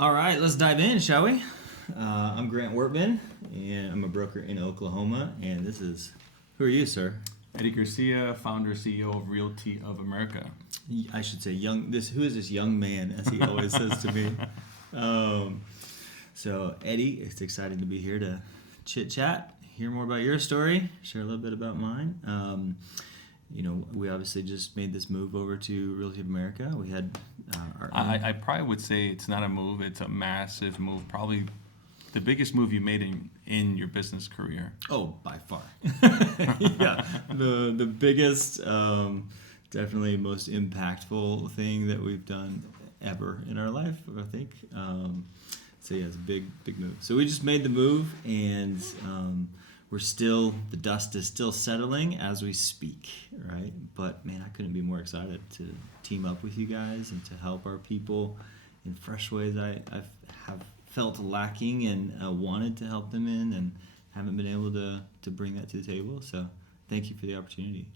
All right, let's dive in, shall we? I'm Grant Wortman, and I'm a broker in Oklahoma. And who are you, sir? Eddie Garcia, founder, CEO of Realty of America. I should say who is this young man, as he always says to me. So Eddie, it's exciting to be here to chit chat, hear more about your story, share a little bit about mine. We obviously just made this move over to Realty of America. We had our own. I probably would say it's not a move, it's a massive move. Probably the biggest move you made in your business career. Oh, by far. Yeah, the biggest, definitely most impactful thing that we've done ever in our life, I think. So yeah, it's a big move. So we just made the move, and the dust is still settling as we speak, right? But man, I couldn't be more excited to team up with you guys and to help our people in fresh ways I have felt lacking and wanted to help them in and haven't been able to bring that to the table. So thank you for the opportunity.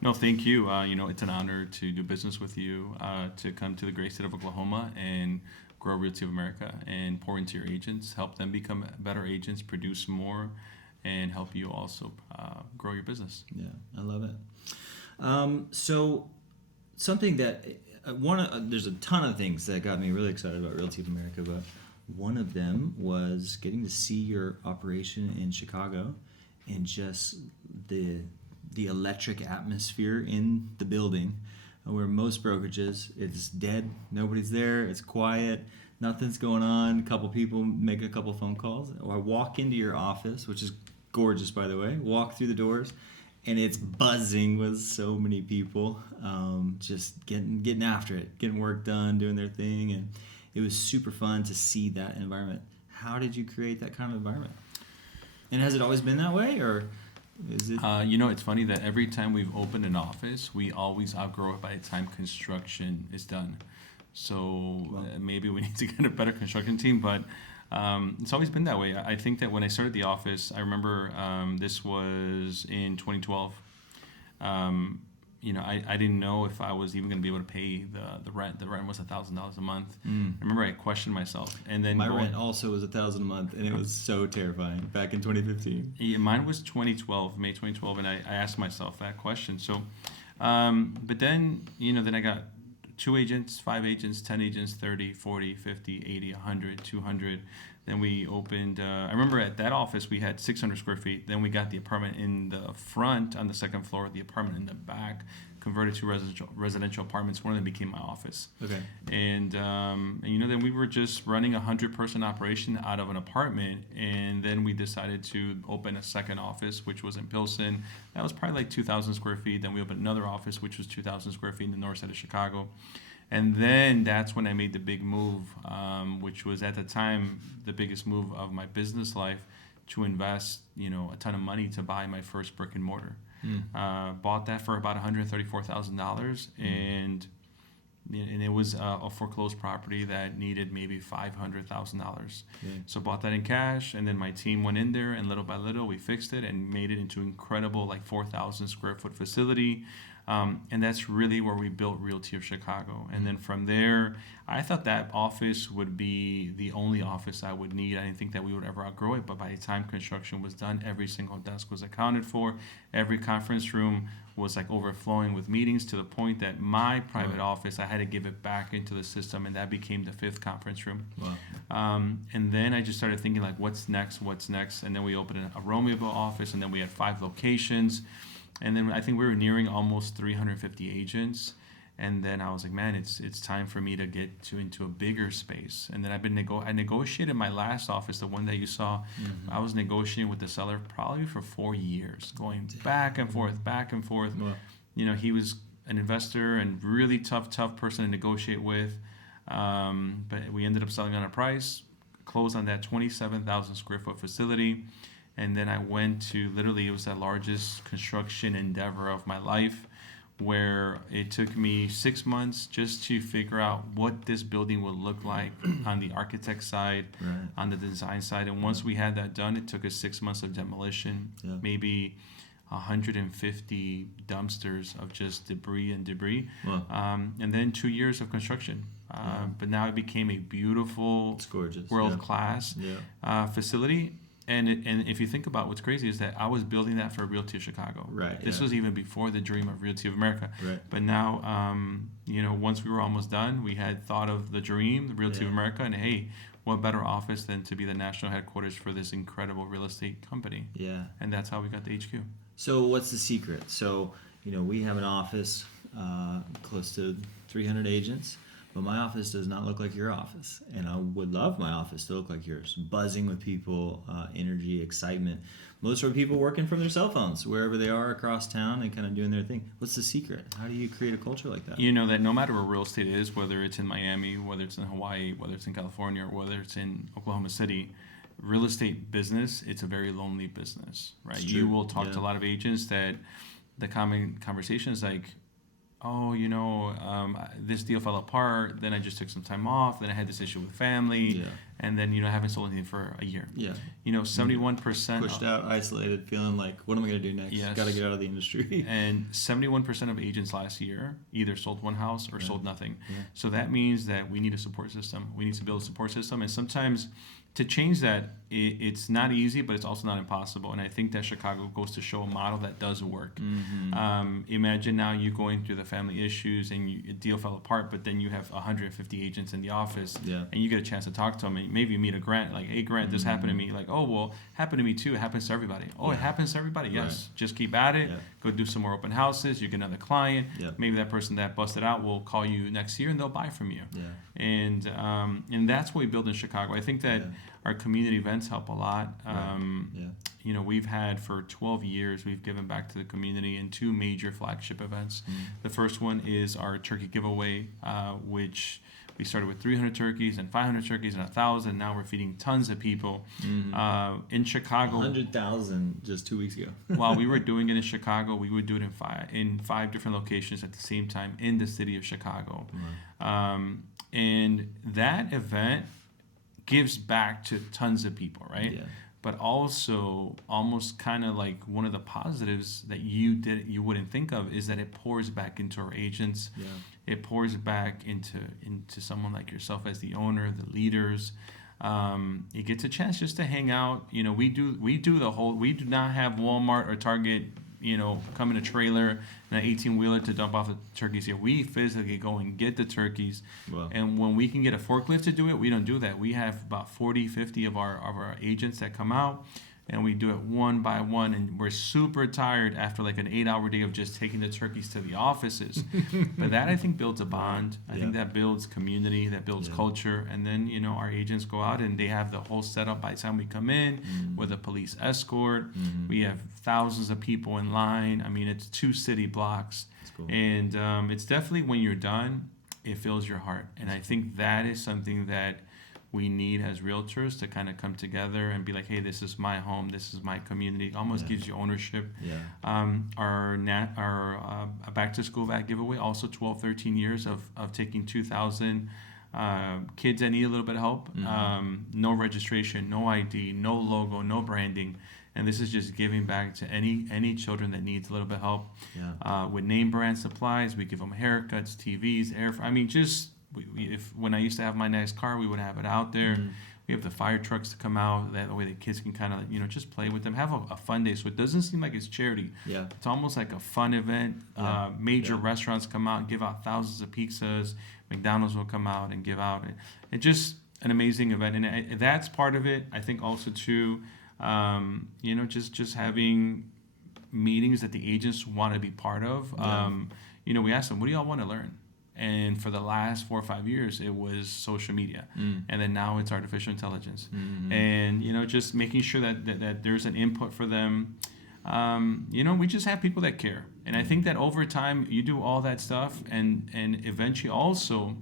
No, thank you. It's an honor to do business with you, to come to the great state of Oklahoma and grow Realty of America and pour into your agents, help them become better agents, produce more, and help you also grow your business. Yeah, I love it. So something that there's a ton of things that got me really excited about Realty of America, but one of them was getting to see your operation in Chicago and just the electric atmosphere in the building, where most brokerages, it's dead, nobody's there, it's quiet, nothing's going on, a couple people make a couple phone calls, or I walk into your office, which is gorgeous, by the way, walk through the doors, and it's buzzing with so many people, just getting after it, getting work done, doing their thing, and it was super fun to see that environment. How did you create that kind of environment? And has it always been that way, or is it? It's funny that every time we've opened an office, we always outgrow it by the time construction is done. So maybe we need to get a better construction team, but it's always been that way. I think that when I started the office, I remember this was in 2012. I didn't know if I was even going to be able to pay the rent. The rent was $1,000 a month. I remember I questioned myself. And then my rent also was $1,000 a month, and it was so terrifying back in 2015. Yeah, mine was May 2012, and I asked myself that question. So, but then, then I got 2 agents, 5 agents, 10 agents, 30, 40, 50, 80, 100, 200. Then we opened, I remember at that office we had 600 square feet. Then we got the apartment in the front on the second floor, the apartment in the back, converted to residential apartments. One of them became my office. Okay. And then we were just running a 100-person operation out of an apartment. And then we decided to open a second office, which was in Pilsen. That was probably like 2,000 square feet. Then we opened another office, which was 2,000 square feet in the north side of Chicago. And then that's when I made the big move, which was at the time the biggest move of my business life, to invest, a ton of money to buy my first brick and mortar. Bought that for about $134,000, and it was a foreclosed property that needed maybe $500,000. So bought that in cash, and then my team went in there, and little by little we fixed it and made it into an incredible 4,000 square foot facility. And that's really where we built Realty of Chicago. And then from there, I thought that office would be the only office I would need. I didn't think that we would ever outgrow it. But by the time construction was done, every single desk was accounted for. Every conference room was overflowing with meetings, to the point that my private office, I had to give it back into the system, and that became the 5th conference room. Wow. And then I just started thinking, what's next? And then we opened a Romeoville office, and then we had 5 locations. And then I think we were nearing almost 350 agents. And then I was like, man, it's time for me to get into a bigger space. And then I negotiated my last office, the one that you saw. I was negotiating with the seller probably for 4 years, going back and forth. Wow. He was an investor and really tough person to negotiate with. But we ended up selling on a price, closed on that 27,000 square foot facility. And then I went to, literally, it was the largest construction endeavor of my life, where it took me 6 months just to figure out what this building would look like on the architect side, on the design side. And once we had that done, it took us 6 months of demolition, maybe 150 dumpsters of just debris. Wow. And then 2 years of construction. But now it became a beautiful, It's gorgeous. world class Yeah. facility. And if you think about what's crazy is that I was building that for Realty of Chicago. Right. This was even before the dream of Realty of America. Right. But now, once we were almost done, we had thought of the dream, the Realty of America, and hey, what better office than to be the national headquarters for this incredible real estate company? Yeah. And that's how we got the HQ. So what's the secret? So, we have an office close to 300 agents, but my office does not look like your office. And I would love my office to look like yours, buzzing with people, energy, excitement. Most of our people working from their cell phones, wherever they are across town and kind of doing their thing. What's the secret? How do you create a culture like that? You know that no matter where real estate is, whether it's in Miami, whether it's in Hawaii, whether it's in California, or whether it's in Oklahoma City, real estate business, it's a very lonely business, right? You will talk to a lot of agents that the common conversation is like, oh, this deal fell apart, then I just took some time off, then I had this issue with family, and then, I haven't sold anything for a year. Yeah. 71%. Pushed out, isolated, feeling like, what am I going to do next? Yes. Got to get out of the industry. And 71% of agents last year either sold one house or sold nothing. Yeah. So that means that we need a support system. We need to build a support system. And sometimes to change that, it's not easy, but it's also not impossible. And I think that Chicago goes to show a model that does work. Mm-hmm. Imagine now you going through the family issues and a deal fell apart, but then you have 150 agents in the office, and you get a chance to talk to them. And maybe you meet a Grant, like, hey, Grant, this happened to me. Like, oh, well, happened to me too. It happens to everybody. Oh, it happens to everybody. Yes. Right. Just keep at it. Yeah. Go do some more open houses. You get another client. Yeah. Maybe that person that busted out will call you next year and they'll buy from you. Yeah. And that's what we build in Chicago. I think that our community events help a lot. We've had for 12 years, we've given back to the community in 2 major flagship events. The first one is our turkey giveaway, which we started with 300 turkeys and 500 turkeys and 1,000. Now we're feeding tons of people. In Chicago, 100,000 just 2 weeks ago. while we were doing it in Chicago, we would do it in five different locations at the same time in the city of Chicago. And that event gives back to tons of people, right? Yeah. But also, almost kind of like one of the positives that you wouldn't think of is that it pours back into our agents. Yeah. It pours back into someone like yourself as the owner, the leaders. You get a chance just to hang out. We do not have Walmart or Target, come in a trailer and an 18-wheeler to dump off the turkeys here. We physically go and get the turkeys. Wow. And when we can get a forklift to do it, we don't do that. We have about 40, 50 of our agents that come out, and we do it one by one, and we're super tired after like an 8-hour day of just taking the turkeys to the offices. But that, I think, builds a bond. I think that builds community, that builds culture. And then, our agents go out and they have the whole setup by the time we come in with a police escort. We have thousands of people in line. I mean, it's 2 city blocks. That's cool. And it's definitely, when you're done, it fills your heart. And I think that is something that we need as realtors, to kind of come together and be like, hey, this is my home, this is my community. It almost gives you ownership. Our back to school VAT giveaway, also 12, 13 years of taking 2,000 kids that need a little bit of help. No registration, no ID, no logo, no branding. And this is just giving back to any children that needs a little bit of help. With name brand supplies, we give them haircuts, TVs, when I used to have my nice car, we would have it out there. We have the fire trucks to come out. That way the kids can kind of, just play with them, have a fun day. So it doesn't seem like it's charity. Yeah. It's almost like a fun event. Major restaurants come out and give out thousands of pizzas. McDonald's will come out and give out. It's just an amazing event. And that's part of it. I think also too, just having meetings that the agents want to be part of. We asked them, what do y'all want to learn? And for the last 4 or 5 years, it was social media. And then now it's artificial intelligence. And, just making sure that there's an input for them. We just have people that care. And I think that over time, you do all that stuff. And eventually also,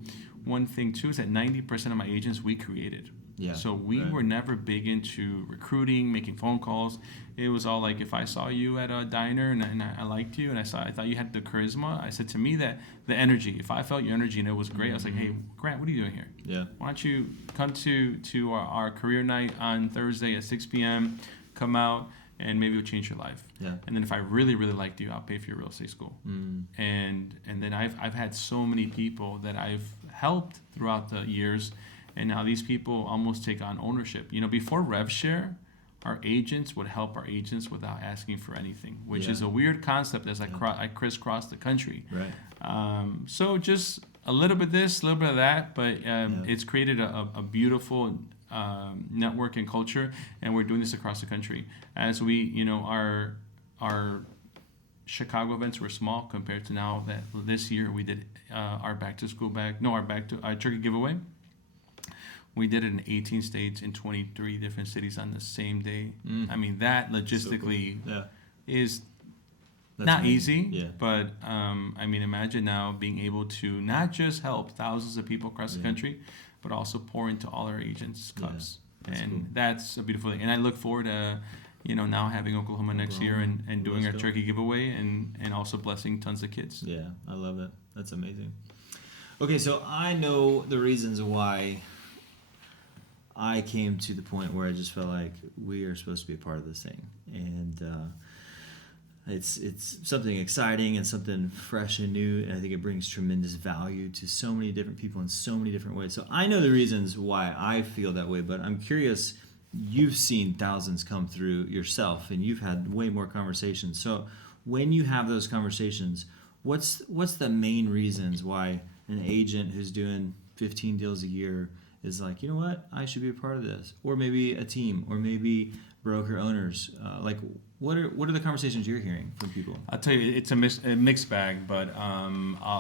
one thing too is that 90% of my agents we created. So we were never big into recruiting, making phone calls. It was all like, if I saw you at a diner and I liked you and I thought you had the charisma, I said, to me, that the energy, if I felt your energy and it was great, I was like, hey, Grant, what are you doing here? Why don't you come to our career night on Thursday at 6 p.m., come out, and maybe it'll change your life. And then if I really, really liked you, I'll pay for your real estate school. And then I've had so many people that I've helped throughout the years, and now these people almost take on ownership. Before RevShare, our agents would help our agents without asking for anything, which is a weird concept as I crisscross the country. Right. So just a little bit this, a little bit of that, but it's created a beautiful network and culture, and we're doing this across the country. As we, our Chicago events were small compared to now that this year we did our our turkey giveaway. We did it in 18 states in 23 different cities on the same day. I mean, that logistically is That's not amazing. easy, but imagine now being able to not just help thousands of people across the country, but also pour into all our agents' cups. That's And cool. that's a beautiful thing. And I look forward to, now having Oklahoma next year and doing our Let's go. turkey giveaway and also blessing tons of kids. Yeah, I love it. That's amazing. Okay, so I know the reasons why I came to the point where I just felt like we are supposed to be a part of this thing, and it's something exciting and something fresh and new, and I think it brings tremendous value to so many different people in so many different ways. So I know the reasons why I feel that way, but I'm curious. You've seen thousands come through yourself, and you've had way more conversations. So when you have those conversations, what's the main reasons why an agent who's doing 15 deals a year is like, you know what, I should be a part of this, or maybe a team, or maybe broker owners? What are the conversations you're hearing from people? I'll tell you, it's a mixed bag, but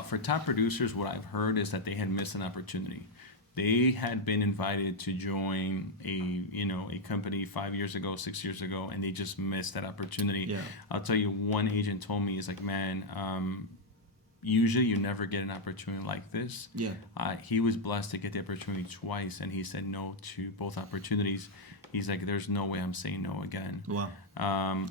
for top producers, what I've heard is that they had missed an opportunity. They had been invited to join a company 5 years ago, 6 years ago, and they just missed that opportunity. Yeah. I'll tell you, one agent told me, is like, man, usually you never get an opportunity like this. Yeah. He was blessed to get the opportunity twice, and he said no to both opportunities. He's like, there's no way I'm saying no again. Wow.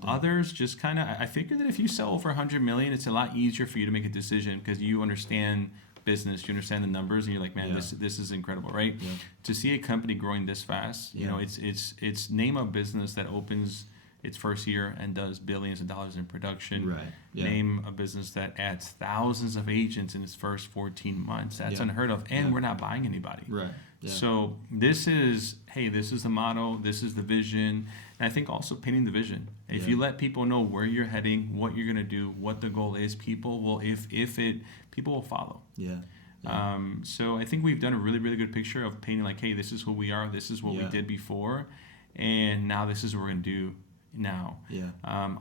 Others just kind of, I figured that if you sell over 100 million, it's a lot easier for you to make a decision because you understand business, you understand the numbers, and you're like, man, this is incredible, right? Yeah. To see a company growing this fast, it's name a business that opens its first year and does billions of dollars in production. Right. Yeah. Name a business that adds thousands of agents in its first 14 months. That's unheard of, and we're not buying anybody. Right. Yeah. So this is the motto, this is the vision, and I think also painting the vision. If you let people know where you're heading, what you're gonna do, what the goal is, people will people will follow. Yeah. So I think we've done a really, really good picture of painting like, hey, this is who we are, this is what we did before, and now this is what we're gonna do now. Yeah.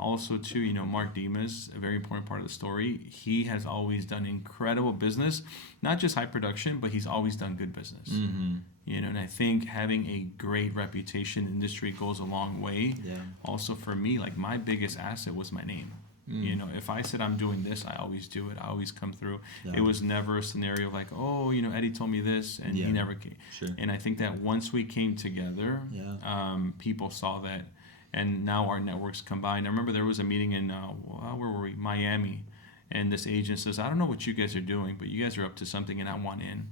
Also too, Mark Demas, a very important part of the story. He has always done incredible business, not just high production, but he's always done good business. Mm-hmm. And I think having a great reputation in the industry goes a long way. Yeah. Also for me, like my biggest asset was my name. If I said I'm doing this, I always do it. I always come through. Yeah. It was never a scenario like, oh, Eddie told me this, and he never came. Sure. And I think that once we came together, people saw that. And now our networks combined. I remember there was a meeting in, where were we? Miami. And this agent says, I don't know what you guys are doing, but you guys are up to something and I want in.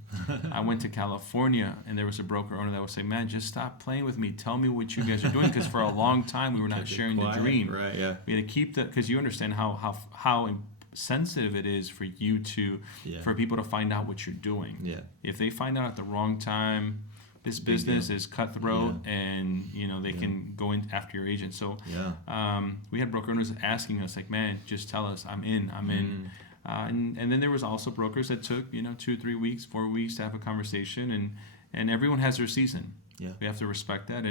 I went to California and there was a broker owner that would say, man, just stop playing with me. Tell me what you guys are doing. Because for a long time, we were not sharing the dream. Right, yeah. We had to keep because you understand how sensitive it is for you for people to find out what you're doing. Yeah. If they find out at the wrong time, this business is cutthroat, and they can go in after your agent. So we had broker owners asking us like, man, just tell us, I'm in. And then there was also brokers that took 2, 3 weeks, 4 weeks to have a conversation, and everyone has their season. Yeah. We have to respect that,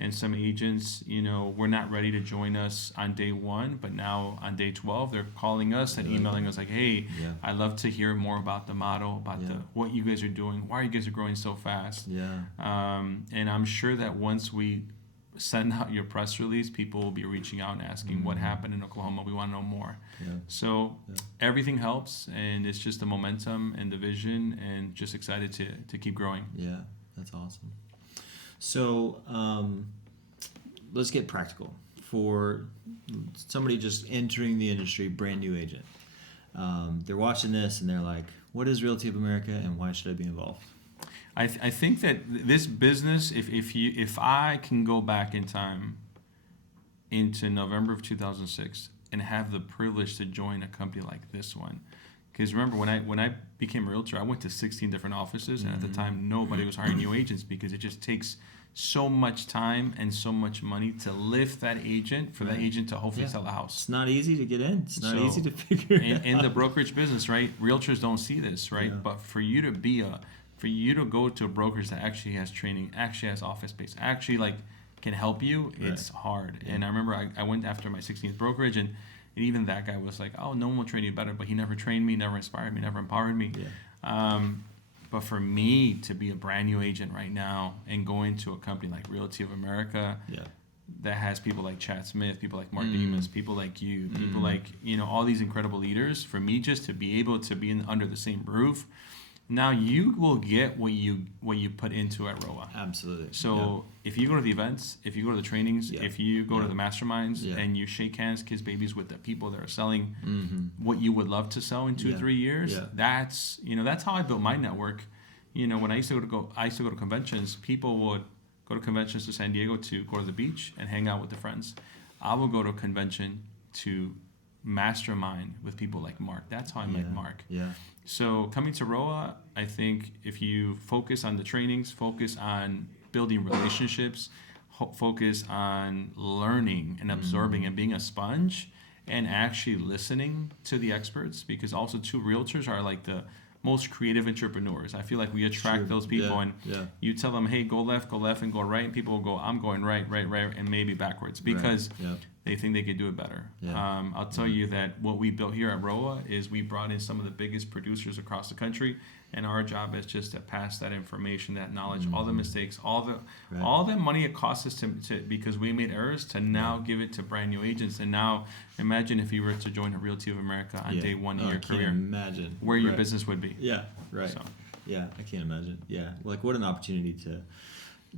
and some agents, were not ready to join us on day 1, but now on day 12, they're calling us and emailing us like, hey, I'd love to hear more about the model, about what you guys are doing, why you guys are growing so fast. Yeah. And I'm sure that once we send out your press release, people will be reaching out and asking what happened in Oklahoma. We want to know more. Yeah. So everything helps, and it's just the momentum and the vision, and just excited to keep growing. Yeah, that's awesome. So let's get practical for somebody just entering the industry, brand new agent. They're watching this and they're like, what is Realty of America and why should I be involved? I think that this business, if I can go back in time into November of 2006 and have the privilege to join a company like this one, Because remember, when I became a realtor, I went to 16 different offices, and at the time, nobody was hiring new agents because it just takes so much time and so much money to lift that agent for that agent to hopefully sell a house. It's not easy to get in. It's not easy to figure it out. In the brokerage business, right? Realtors don't see this, right? Yeah. But for you to go to a brokerage that actually has training, actually has office space, actually like can help you, it's hard. Yeah. And I remember I went after my 16th brokerage, and even that guy was like, oh, no one will train you better, but he never trained me, never inspired me, never empowered me. Yeah. But for me to be a brand new agent right now and going to a company like Realty of America that has people like Chad Smith, people like Mark Demas, people like you, people like, all these incredible leaders, for me just to be able to be under the same roof, now you will get what you put into at ROA. Absolutely. So if you go to the events, if you go to the trainings, if you go to the masterminds and you shake hands, kiss babies with the people that are selling what you would love to sell in 2-3 years, that's how I built my network. When I used to go to conventions, people would go to conventions to San Diego to go to the beach and hang out with their friends. I will go to a convention to mastermind with people like Mark. That's how I met Mark. Yeah. So coming to ROA, I think if you focus on the trainings, focus on building relationships, focus on learning and absorbing and being a sponge and actually listening to the experts, because also too, realtors are like the most creative entrepreneurs. I feel like we attract those people, and you tell them, hey, go left, and go right, and people will go, I'm going right, and maybe backwards, because they think they could do it better. I'll tell you that what we built here at ROA is we brought in some of the biggest producers across the country, and our job is just to pass that information, that knowledge, all the mistakes, all the money it costs us to because we made errors, to now give it to brand new agents. And now imagine if you were to join a Realty of America on day one of your career. Imagine where your business would be. Yeah, right. So. Yeah, I can't imagine. Yeah, like what an opportunity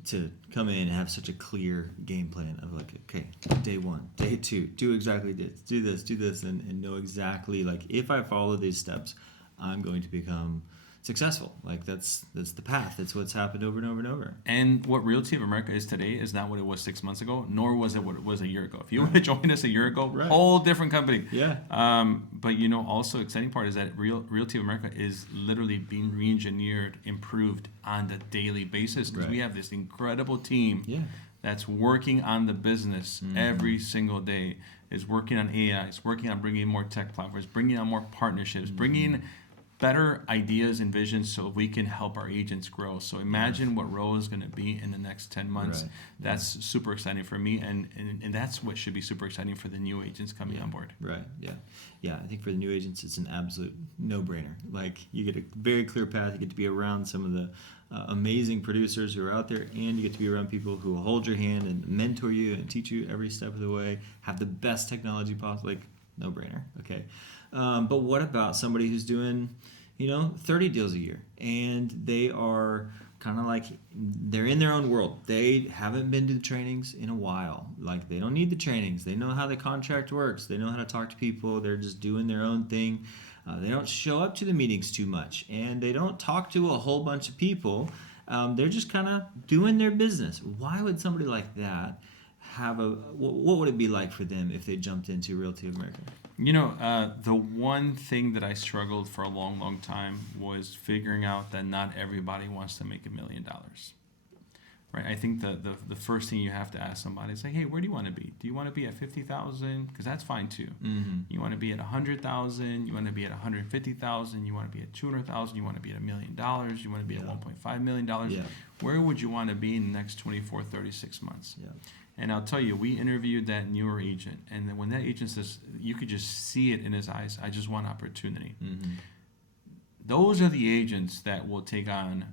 to come in and have such a clear game plan of like, okay, day one, day two, do exactly this, do this, and know exactly, like, if I follow these steps, I'm going to become successful. Like that's the path. That's what's happened over and over and over. And what Realty of America is today is not what it was 6 months ago, nor was it what it was a year ago. If you would have joined us a year ago, whole different company. Yeah. But also exciting part is that Realty of America is literally being re-engineered, improved on the daily basis, because we have this incredible team that's working on the business every single day, is working on AI, is working on bringing more tech platforms, bringing on more partnerships, bringing better ideas and visions so we can help our agents grow. So imagine what ROA is going to be in the next 10 months. That's super exciting for me, and that's what should be super exciting for the new agents coming on board. Right, yeah. I think for the new agents, it's an absolute no-brainer. Like, you get a very clear path. You get to be around some of the amazing producers who are out there, and you get to be around people who will hold your hand and mentor you and teach you every step of the way, have the best technology possible. Like, no-brainer, okay? But what about somebody who's doing, 30 deals a year, and they are kind of like, they're in their own world. They haven't been to the trainings in a while. Like, they don't need the trainings. They know how the contract works. They know how to talk to people. They're just doing their own thing. They don't show up to the meetings too much, and they don't talk to a whole bunch of people. They're just kind of doing their business. Why would somebody like that what would it be like for them if they jumped into Realty of America? The one thing that I struggled for a long, long time was figuring out that not everybody wants to make $1 million. Right? I think the first thing you have to ask somebody is like, hey, where do you want to be? Do you want to be at 50,000? Because that's fine too. You want to be at 100,000? You want to be at 150,000? You want to be at 200,000? You want to be at $1 million? You want to be at $1.5 million? Where would you want to be in the next 24, 36 months? And I'll tell you, we interviewed that newer agent, and then when that agent says, you could just see it in his eyes, I just want opportunity. Those are the agents that will take on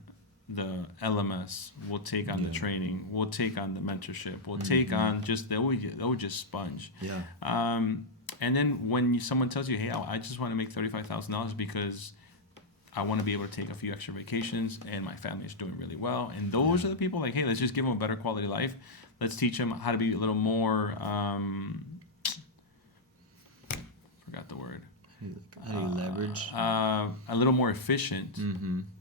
the LMS, will take on the training, will take on the mentorship, will take on they would just sponge. And then when someone tells you, hey, I just want to make $35,000 because I want to be able to take a few extra vacations and my family is doing really well. And those are the people like, hey, let's just give them a better quality of life. Let's teach them how to be a little more, forgot the word. How do you leverage? A little more efficient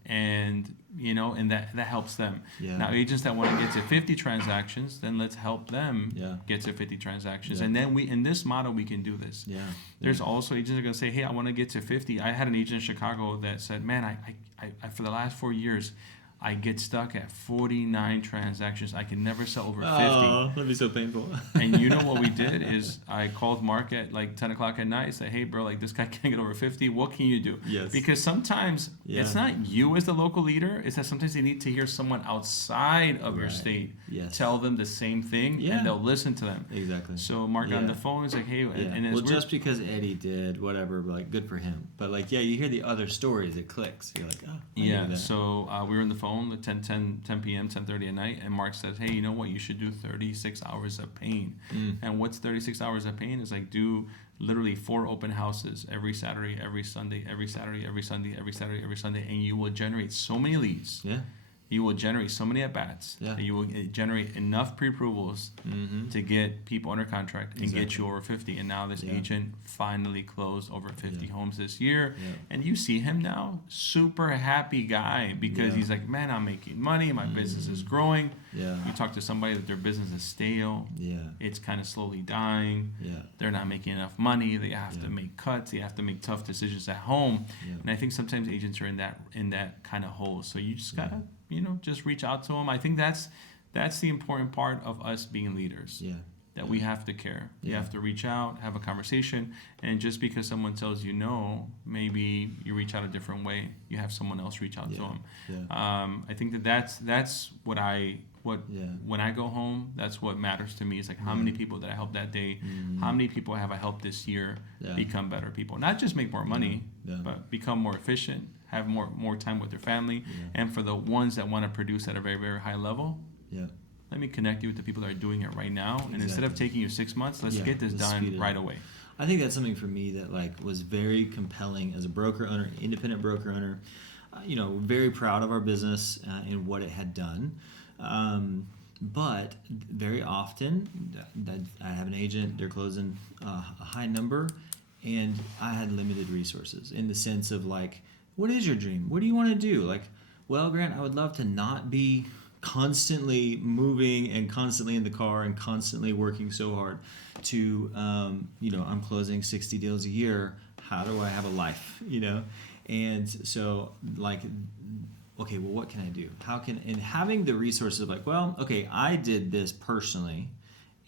and and that helps them. Yeah. Now, agents that want to get to 50 transactions, then let's help them Yeah. get to 50 transactions. Yeah. And then in this model, we can do this. Yeah. There's also agents that are going to say, hey, I want to get to 50. I had an agent in Chicago that said, man, I for the last 4 years, I get stuck at 49 transactions. I can never sell over 50. Oh, that'd be so painful. And you know what we did is I called Mark at like 10 o'clock at night, said, hey, bro, like this guy can't get over 50. What can you do? Yes. Because sometimes it's not you as the local leader. It's that sometimes they need to hear someone outside of your state tell them the same thing, and they'll listen to them. Exactly. So Mark on the phone is like, hey, and well, just because Eddie did whatever, like, good for him. But like, you hear the other stories, it clicks. You're like, oh, I knew that. So we were on the phone at 10 p.m., 10:30 at night, and Mark says, hey, you know what? You should do 36 hours of pain. And what's 36 hours of pain? Is like do literally 4 open houses every Saturday, every Sunday, every Saturday, every Sunday, every Saturday, every Sunday, and you will generate so many leads. Yeah. You will generate so many at-bats that you will generate enough pre-approvals to get people under contract and get you over 50. And now this agent finally closed over 50 homes this year. Yeah. And you see him now, super happy guy, because he's like, man, I'm making money. My business is growing. Yeah. You talk to somebody that their business is stale. Yeah. It's kind of slowly dying. Yeah. They're not making enough money. They have to make cuts. They have to make tough decisions at home. Yeah. And I think sometimes agents are in that kind of hole. So you just gotta just reach out to them. I think that's the important part of us being leaders. Yeah. That we have to care. You have to reach out, have a conversation, and just because someone tells you no, maybe you reach out a different way. You have someone else reach out to them. Yeah. I think that's what when I go home, that's what matters to me. It's like how many people did I help that day? How many people have I helped this year become better people? Not just make more money, but become more efficient, have more time with their family, and for the ones that want to produce at a very, very high level, let me connect you with the people that are doing it right now. And instead of taking you 6 months, let's get this done right away. I think that's something for me that like was very compelling as a broker owner, independent broker owner. Very proud of our business and what it had done. But very often I have an agent, they're closing a high number, and I had limited resources in the sense of like, what is your dream? What do you want to do? Like, well, Grant, I would love to not be constantly moving and constantly in the car and constantly working so hard to, I'm closing 60 deals a year. How do I have a life? And so like, okay, well, what can I do? And having the resources of like, well, okay, I did this personally,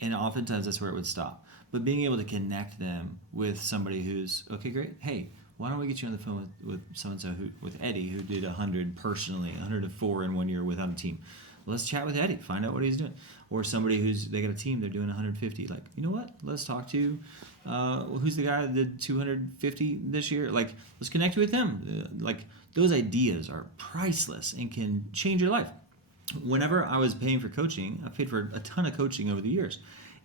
and oftentimes that's where it would stop. But being able to connect them with somebody who's, okay, great, hey, why don't we get you on the phone with so-and-so, with Eddie, who did 100 personally, 104 in 1 year without a team. Let's chat with Eddie, find out what he's doing. Or somebody they got a team, they're doing 150. Like, you know what? Let's talk to, who's the guy that did 250 this year? Like, let's connect with them. Like, those ideas are priceless and can change your life. Whenever I was paying for coaching, I paid for a ton of coaching over the years.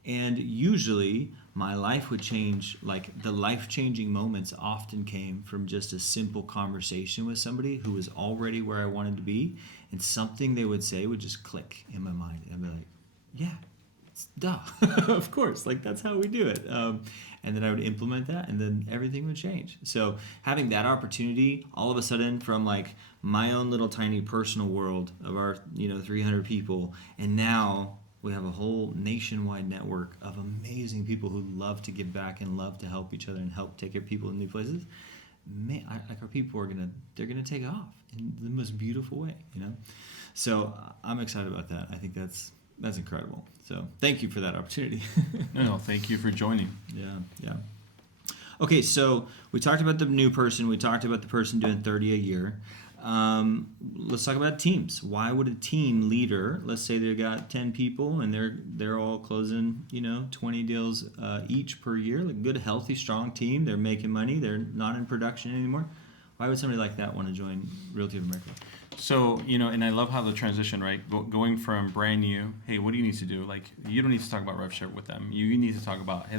And usually my life would change, like the life-changing moments often came from just a simple conversation with somebody who was already where I wanted to be, and something they would say would just click in my mind. I'd be like, yeah, duh, of course, like that's how we do it. And then I would implement that, and then everything would change. So having that opportunity all of a sudden from like my own little tiny personal world of our 300 people, and now we have a whole nationwide network of amazing people who love to give back and love to help each other and help take care of people in new places. Man, our people they're gonna take off in the most beautiful way, So I'm excited about that. I think that's incredible. So thank you for that opportunity. No, thank you for joining. Yeah. Okay, so we talked about the new person. We talked about the person doing 30 a year. Let's talk about teams. Why would a team leader, let's say they've got 10 people and they're all closing 20 deals each per year, like good, healthy, strong team. They're making money. They're not in production anymore. Why would somebody like that want to join Realty of America? So, and I love how the transition, right? Going from brand new, hey, what do you need to do? Like, you don't need to talk about rev share with them. You need to talk about, hey,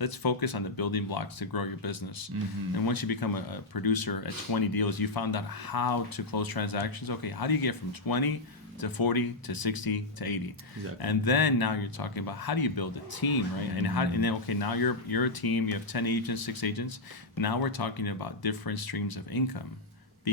let's focus on the building blocks to grow your business. Mm-hmm. And once you become a producer at 20 deals, you found out how to close transactions. Okay, how do you get from 20 to 40 to 60 to 80? Exactly. And then now you're talking about how do you build a team, right? And then okay, now you're a team. You have 10 agents, 6 agents. Now we're talking about different streams of income.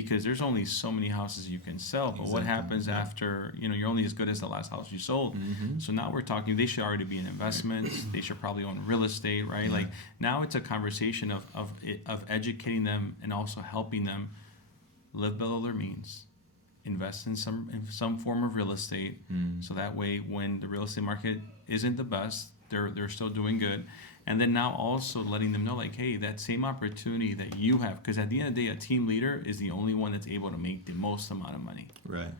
because there's only so many houses you can sell. But what happens after, you're only as good as the last house you sold. So now we're talking, they should already be in investments. They should probably own real estate, right? Like now it's a conversation of educating them and also helping them live below their means, invest in some form of real estate. So that way, when the real estate market isn't the best, they're still doing good. And then now also letting them know, like, hey, that same opportunity that you have, because at the end of the day, a team leader is the only one that's able to make the most amount of money. Right.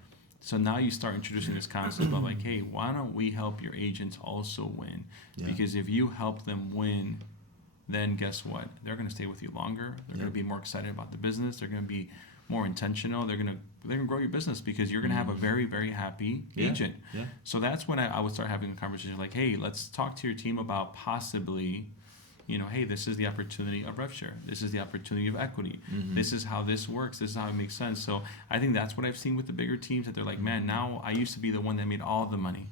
So now you start introducing this concept of like, hey, why don't we help your agents also win? Yeah. Because if you help them win, then guess what? They're going to stay with you longer. They're going to be more excited about the business. They're going to be more intentional. They're gonna grow your business because you're gonna have a very, very happy agent. Yeah. So that's when I would start having a conversation like, hey, let's talk to your team about possibly, hey, this is the opportunity of rev share. This is the opportunity of equity. This is how this works. This is how it makes sense. So I think that's what I've seen with the bigger teams, that they're like, man, now I used to be the one that made all the money,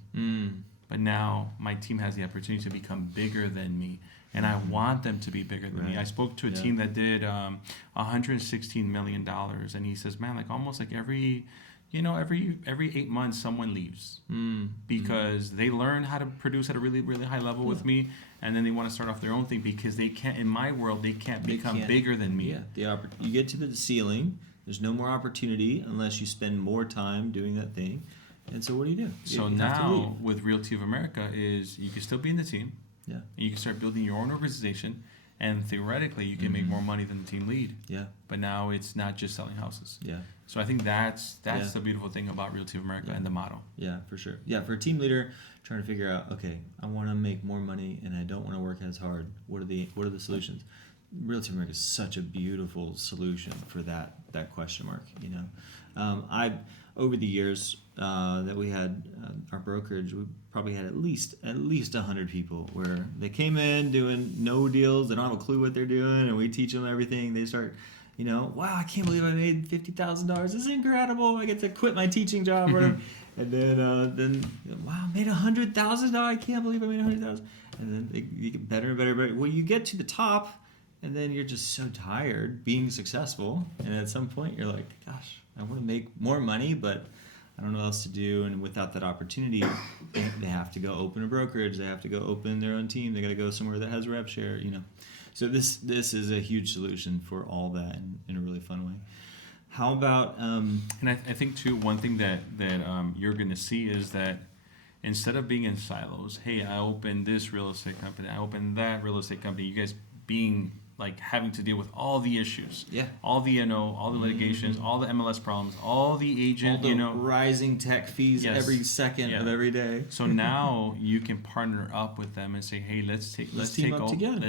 but now my team has the opportunity to become bigger than me. And I want them to be bigger than me. I spoke to a team that did $116 million, and he says, man, like almost like every 8 months someone leaves because they learn how to produce at a really, really high level with me, and then they want to start off their own thing because they can't. In my world, they can't become bigger than me. Yeah, you get to the ceiling. There's no more opportunity unless you spend more time doing that thing. And so what do? So now with Realty of America is you can still be in the team. Yeah. And you can start building your own organization, and theoretically you can make more money than the team lead. Yeah. But now it's not just selling houses. Yeah. So I think that's the beautiful thing about Realty of America and the model. Yeah, for sure. Yeah, for a team leader trying to figure out, okay, I want to make more money and I don't want to work as hard. What are the solutions? Realty of America is such a beautiful solution for that question mark. I've over the years that we had our brokerage, we probably had at least 100 people where they came in doing no deals, they don't have a clue what they're doing, and we teach them everything. They start, wow, I can't believe I made $50,000. This is incredible. I get to quit my teaching job, or whatever. And then wow, I made $100,000. I can't believe I made $100,000. And then you get better and better. Well, you get to the top, and then you're just so tired being successful, and at some point you're like, gosh, I want to make more money, but I don't know what else to do. And without that opportunity, they have to go open a brokerage. They have to go open their own team. They got to go somewhere that has rev share. So this is a huge solution for all that in a really fun way. How about? And I think too, one thing that you're going to see is that instead of being in silos, hey, I opened this real estate company, I opened that real estate company. You guys being like having to deal with all the issues, all the all the litigations, all the MLS problems, all the agent, all the rising tech fees every second of every day. So now you can partner up with them and say, hey, let's team up together.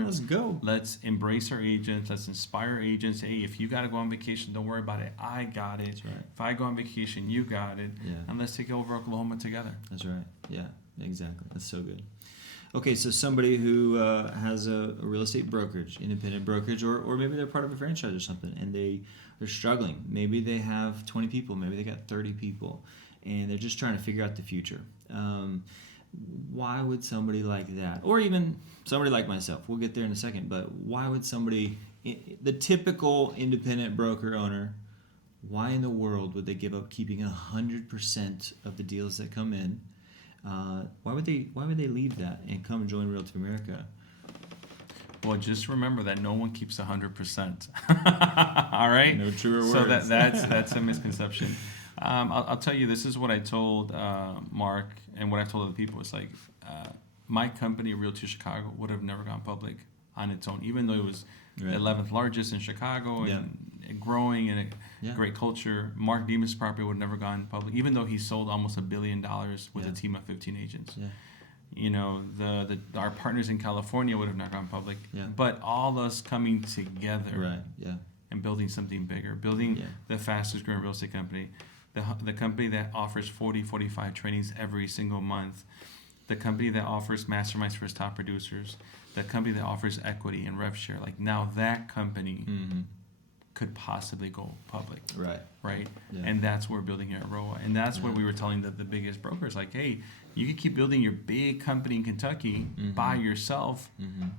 Yeah, let's go. Let's embrace our agents. Let's inspire agents. Hey, if you got to go on vacation, don't worry about it. I got it. That's right. If I go on vacation, you got it. Yeah. And let's take over Oklahoma together. That's right. Yeah, exactly. That's so good. Okay, so somebody who has a real estate brokerage, independent brokerage, or maybe they're part of a franchise or something, and they're struggling. Maybe they have 20 people, maybe they got 30 people, and they're just trying to figure out the future. Why would somebody like that, or even somebody like myself, we'll get there in a second, but why would somebody, the typical independent broker owner, why in the world would they give up keeping 100% of the deals that come in? Why would they leave that and come join Realty America? Well, just remember that no one keeps 100%. All right. No truer words. So that's a misconception. I'll tell you, this is what I told Mark, and what I told other people. It's like my company, Realty Chicago, would have never gone public on its own, even though it was the 11th largest in Chicago and growing and a great culture. Mark Demas' property would have never gone public, even though he sold almost $1 billion with a team of 15 agents. Our partners in California would have not gone public. But all us coming together and building something bigger, building the fastest growing real estate company, the company that offers 45 trainings every single month, the company that offers masterminds for its top producers, the company that offers equity and rev share. Like now that company could possibly go public. Right? Yeah. And that's what we're building here at ROA. And that's what we were telling the biggest brokers, like, hey, you could keep building your big company in Kentucky by yourself,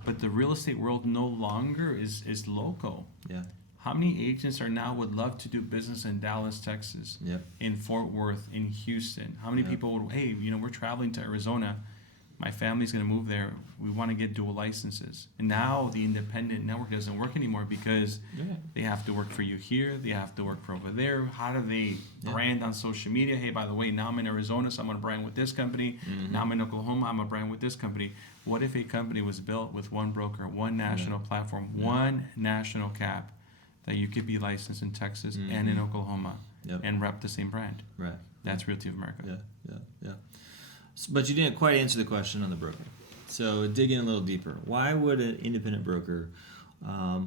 but the real estate world no longer is local. How many agents are now would love to do business in Dallas, Texas, Yep. in Fort Worth, in Houston? How many Yep. people would, hey, we're traveling to Arizona. My family's going to move there. We want to get dual licenses. And now the independent network doesn't work anymore because Yeah. they have to work for you here. They have to work for over there. How do they Yeah. brand on social media? Hey, by the way, now I'm in Arizona, so I'm going to brand with this company. Mm-hmm. Now I'm in Oklahoma, I'm going to brand with this company. What if a company was built with one broker, one national platform, Yeah. one national cap that you could be licensed in Texas and in Oklahoma Yep. and rep the same brand? Right. That's Realty of America. Yeah. But you didn't quite answer the question on the broker. So dig in a little deeper. Why would an independent broker,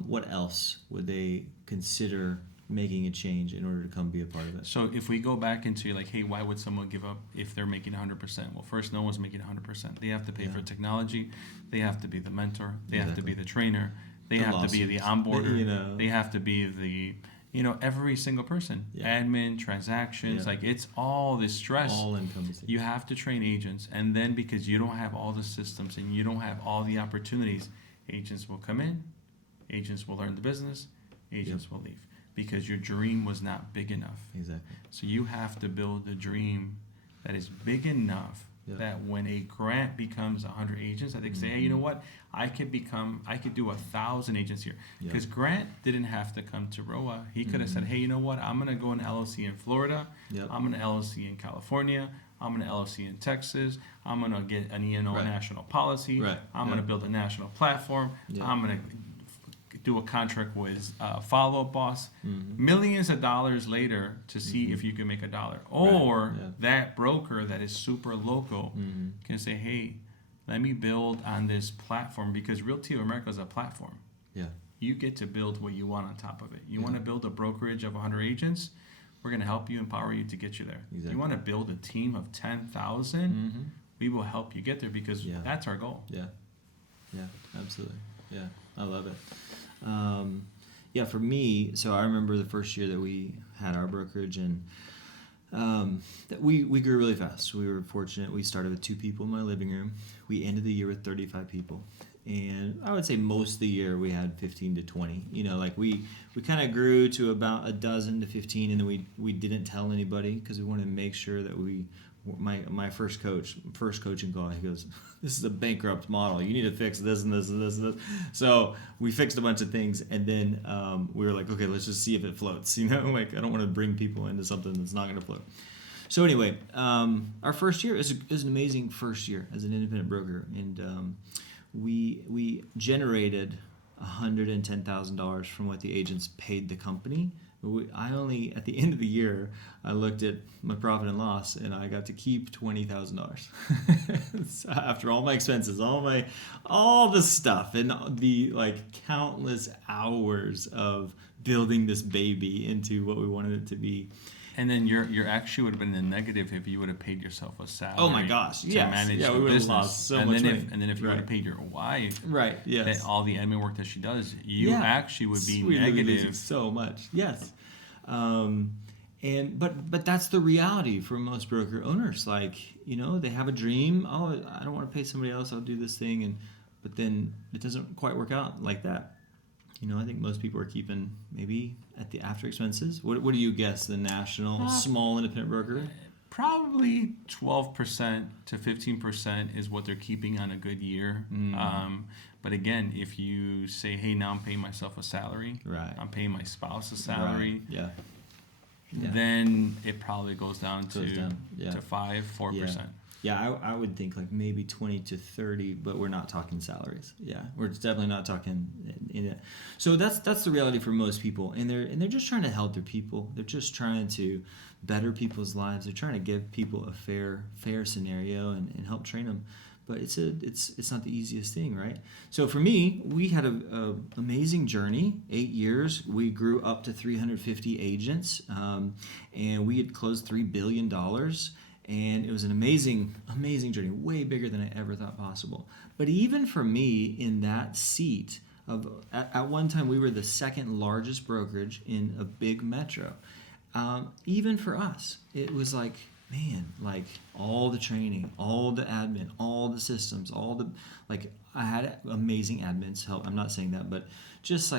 what else would they consider making a change in order to come be a part of it? So if we go back into like, hey, why would someone give up if they're making 100%? Well, first, no one's making 100%. They have to pay for technology. They have to be the mentor. They have to be the trainer. They have to be the onboarder. They have to be the, every single person. Yeah. Admin, transactions, Yeah. like it's all this stress. All encompassing. You have to train agents. And then because you don't have all the systems and you don't have all the opportunities, agents will come in, agents will learn the business, agents will leave. Because your dream was not big enough. Exactly. So you have to build a dream that is big enough that when a grant becomes 100 agents, that they can say, hey, you know what? I could do 1,000 agents here. Because Grant didn't have to come to ROA. He could have said, hey, you know what? I'm going to go an LLC in Florida. I'm going to LLC in California. I'm going to LLC in Texas. I'm going to get an E&O national policy. I'm going to build a national platform. I'm going to do a contract with Follow-Up Boss, millions of dollars later to see if you can make $1. Or that broker that is super local can say, hey, let me build on this platform, because Realty of America is a platform. Yeah. You get to build what you want on top of it. You want to build a brokerage of 100 agents, we're going to help you, empower you to get you there. Exactly. You want to build a team of 10,000, we will help you get there, because that's our goal. Yeah, absolutely. Yeah, I love it. For me, so I remember the first year that we had our brokerage, and that we grew really fast. We were fortunate. We started with 2 people in my living room. We ended the year with 35 people. And I would say most of the year we had 15 to 20. We kind of grew to about a dozen to 15, and then we didn't tell anybody because we wanted to make sure that my first coaching call, he goes, this is a bankrupt model. You need to fix this and this and this and this. So we fixed a bunch of things, and then we were like, okay, let's just see if it floats. I don't want to bring people into something that's not going to float. So anyway, our first year is an amazing first year as an independent broker, and we generated $110,000 from what the agents paid the company. At the end of the year, I looked at my profit and loss, and I got to keep $20,000 so after all my expenses, all the stuff, and the countless hours of building this baby into what we wanted it to be. And then your actually would have been in the negative if you would have paid yourself a salary. Oh my gosh! To manage the we would business. have lost so and much then money. And then if you would have paid your wife, yes, all the admin work that she does, you actually would be we would be losing negative. so much. Yes, but that's the reality for most broker owners. They have a dream. Oh, I don't want to pay somebody else. I'll do this thing, but then it doesn't quite work out like that. I think most people are keeping maybe at the after expenses. What do you guess the national small independent broker? Probably 12% to 15% is what they're keeping on a good year. But again, if you say, hey, now I'm paying myself a salary, I'm paying my spouse a salary, then it probably goes down to 5-4%. Yeah, I would think maybe 20 to 30, but we're not talking salaries. Yeah, we're definitely not talking in it. So that's the reality for most people, and they're just trying to help their people. They're just trying to better people's lives. They're trying to give people a fair scenario and help train them. But it's not the easiest thing, right? So for me, we had a amazing journey. 8 years, we grew up to 350 agents, and we had closed $3 billion. And it was an amazing journey, way bigger than I ever thought possible. But even for me, in that seat, at one time we were the second largest brokerage in a big metro. Even for us, it was all the training, all the admin, all the systems, I had amazing admins help. I'm not saying that, but just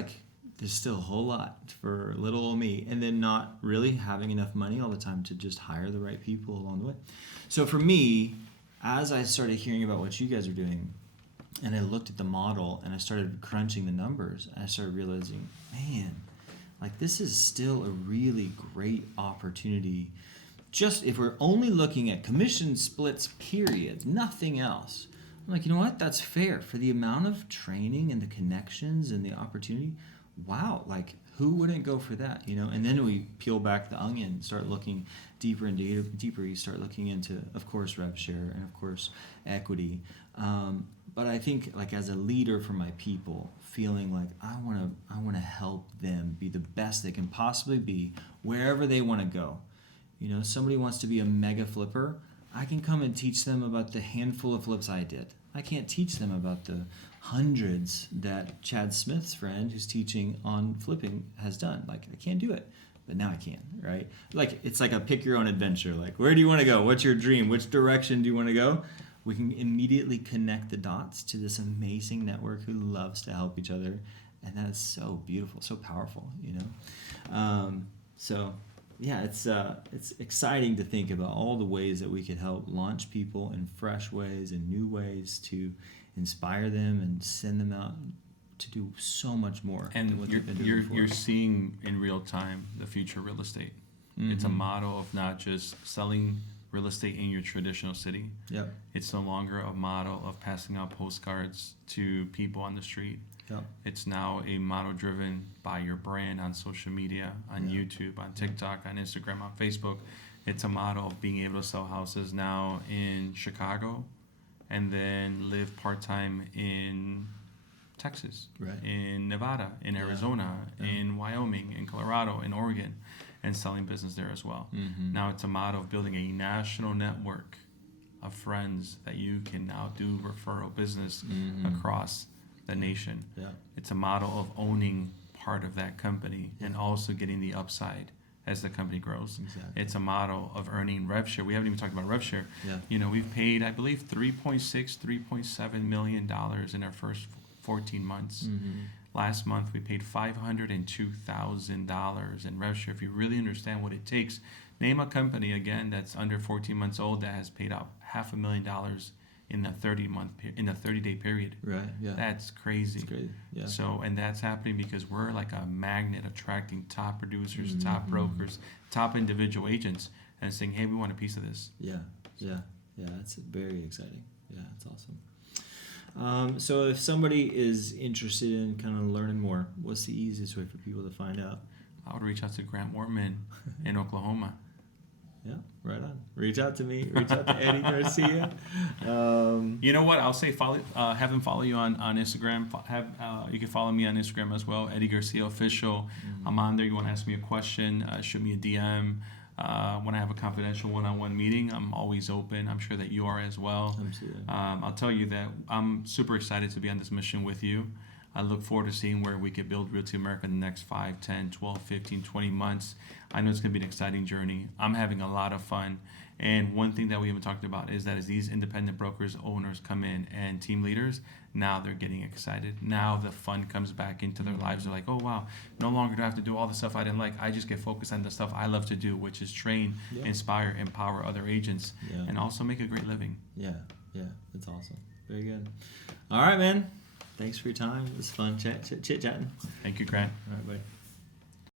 there's still a whole lot for little old me, and then not really having enough money all the time to just hire the right people along the way. So for me, as I started hearing about what you guys are doing, and I looked at the model and I started crunching the numbers, I started realizing, man, like this is still a really great opportunity. Just if we're only looking at commission splits, period, nothing else. I'm like, you know what? That's fair for the amount of training and the connections and the opportunity. Wow, like who wouldn't go for that, you know? And then we peel back the onion, start looking deeper and deeper. You start looking into, of course, rev share and of course equity. But I think like as a leader for my people, feeling like I want to help them be the best they can possibly be wherever they want to go. You know, somebody wants to be a mega flipper. I can come and teach them about the handful of flips I did. I can't teach them about the hundreds that Chad Smith's friend who's teaching on flipping has done. Like, I can't do it, but now I can, right? Like, it's like a pick your own adventure. Like, where do you want to go? What's your dream? Which direction do you want to go? We can immediately connect the dots to this amazing network who loves to help each other. And that is so beautiful, so powerful, you know? Yeah, it's exciting to think about all the ways that we could help launch people in fresh ways and new ways to inspire them and send them out to do so much more. And than what they've been doing before. you're seeing in real time the future of real estate. Mm-hmm. It's a model of not just selling real estate in your traditional city. Yep. It's no longer a model of passing out postcards to people on the street. Yep. It's now a model driven by your brand on social media, on YouTube, on TikTok, on Instagram, on Facebook. It's a model of being able to sell houses now in Chicago and then live part-time in Texas, Right. in Nevada, in Arizona, in Wyoming, in Colorado, in Oregon, and selling business there as well. Mm-hmm. Now it's a model of building a national network of friends that you can now do referral business across the nation. Yeah. It's a model of owning part of that company and also getting the upside as the company grows. Exactly. It's a model of earning rev share. We haven't even talked about rev share. Yeah. You know, we've paid, I believe, $3.7 million in our first 14 months. Mm-hmm. Last month, we paid $502,000 in rev share. If you really understand what it takes, name a company, again, that's under 14 months old that has paid out $500,000 in the 30-day period. Right. Yeah. That's crazy. That's great. Yeah. So, and that's happening because we're like a magnet attracting top producers, top brokers, top individual agents, and saying, hey, we want a piece of this. Yeah. Yeah. Yeah. That's very exciting. Yeah. That's awesome. So if somebody is interested in kind of learning more, what's the easiest way for people to find out? I would reach out to Grant Wortman in Oklahoma. Yeah, right on. Reach out to me. Reach out to Eddie Garcia. You know what? I'll say follow. Have them follow you on Instagram. You can follow me on Instagram as well, Eddie Garcia Official. I'm on there. You want to ask me a question? Shoot me a DM. When I have a confidential one-on-one meeting, I'm always open. I'm sure that you are as well. Absolutely. I'll tell you that I'm super excited to be on this mission with you. I look forward to seeing where we could build Realty America in the next 5, 10, 12, 15, 20 months. I know it's going to be an exciting journey. I'm having a lot of fun. And one thing that we haven't talked about is that as these independent brokers, owners come in and team leaders, now they're getting excited. Now the fun comes back into their lives. They're like, oh, wow, no longer do I have to do all the stuff I didn't like. I just get focused on the stuff I love to do, which is train, inspire, empower other agents, and also make a great living. Yeah, that's awesome. Very good. All right, man. Thanks for your time. It was fun chit-chatting. Thank you, Grant. All right, buddy.